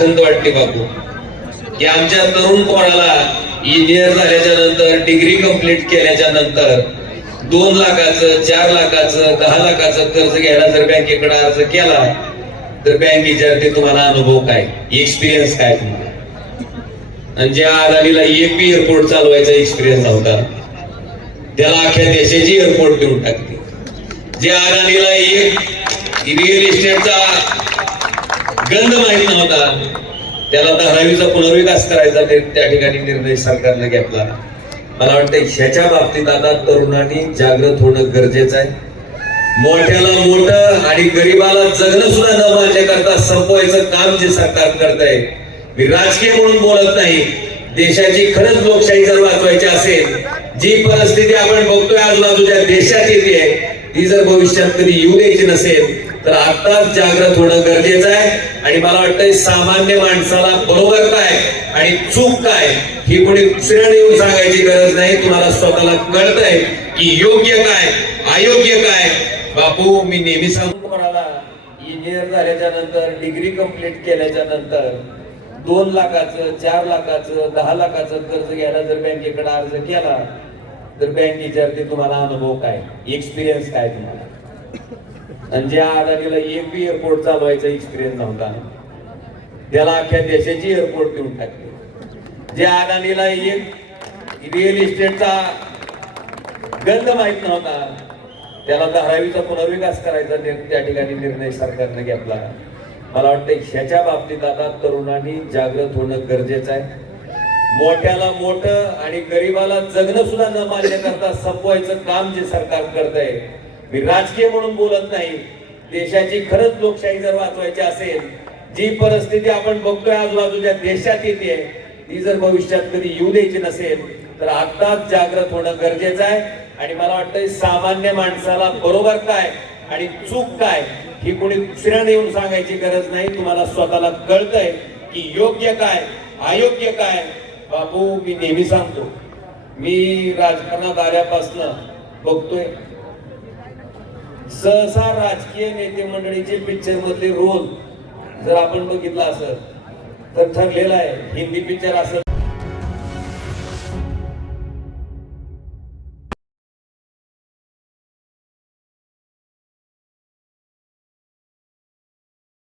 वाटते बापू. की आमच्या तरुण कोणाला इंजिनियर झाल्याच्यानंतर डिग्री कंप्लीट केल्याच्यानंतर दोन लाखाचं चार लाखाचं दहा लाखाचं कर्ज घ्यायला जर बँकेकडे अर्ज केला तर बँक विचारते तुम्हाला अनुभव काय? एक्सपिरियन्स काय तुम्हाला? आणि ज्या अदानीला एपी एअरपोर्ट चालवायचा एक्सपिरियन्स नव्हता त्याला अख्ख्या देशाची एअरपोर्ट देऊन टाकते. ज्या अदानीला एक रिअल इस्टेटचा गंध माहीत नव्हता. त्याला धारावीचा पुनर्विकास करायचा ते त्या ठिकाणी निर्णय सरकारने घेतला. मला वाटतं ह्याच्या बाबतीत आता तरुणांनी जागृत होणं गरजेचं आहे. मोठ्याला मोठं आणि गरीबाला जगणं सुद्धा न मान्य करता संपवायचं काम जे सरकार करत आहे मी राजकीय म्हणून बोलत नाही. देशाची खरंच लोकशाही जर वाचवायची असेल जी परिस्थिती आपण बघतोय आजूबाजूच्या देशात येते ती जर भविष्यात कधी येऊ द्यायची नसेल तर आताच जागृत होणं गरजेचं आहे. आणि मला वाटतंय सामान्य माणसाला बरोबर काय आणि चूक काय ही कोणी दुसऱ्याने येऊन सांगायची गरज नाही. तुम्हाला स्वतःला कळतंय की योग्य काय अयोग्य काय. बापू मी नेहमी सांगू कोणाला इंजिनियर झाल्याच्यानंतर डिग्री कंप्लीट केल्याच्यानंतर दोन लाखाचं चार लाखाचं दहा लाखाचं कर्ज घ्यायला जर बँकेकडे अर्ज केला तर बँक विचारते तुम्हाला अनुभव काय? एक्सपिरियन्स काय तुम्हाला? आणि ज्या अदानीला एक बी एअरपोर्ट चालवायचा एक्सपिरियन्स नव्हता. त्याला अख्ख्या देशाची एअरपोर्ट देऊन टाकली. ज्या अदानीला एक रिअल इस्टेटचा गंध माहीत नव्हता त्याला धारावीचा पुनर्विकास करायचा त्या ठिकाणी निर्णय सरकारने घेतला. मला वाटतं ह्याच्या बाबतीत आता तरुणांनी जागृत होणं गरजेचं आहे. मोठ्याला मोठं आणि गरीबाला जगणं सुद्धा न मान्य करता संपवायचं काम जे सरकार करत आहे मी राजकीय म्हणून बोलत नाही. देशाची खरंच लोकशाही जर वाचवायची असेल जी परिस्थिती आपण बघतोय आजूबाजूच्या देशात येते ती जर भविष्यात कधी येऊ द्यायची नसेल तर आताच जागृत होणं गरजेचं आहे. आणि मला वाटतं सामान्य माणसाला बरोबर काय आणि चूक काय ही कोणी दुसऱ्याने येऊन सांगायची गरज नाही. तुम्हाला स्वतःला कळतंय की योग्य काय अयोग्य काय? बापू मी नेहमी सांगतो मी राजकारणात आल्यापासनं बघतोय सहसा राजकीय नेते मंडळीचे पिक्चर मधले रोल जर आपण बघितला असेल तर ठरलेला आहे हिंदी पिक्चर असं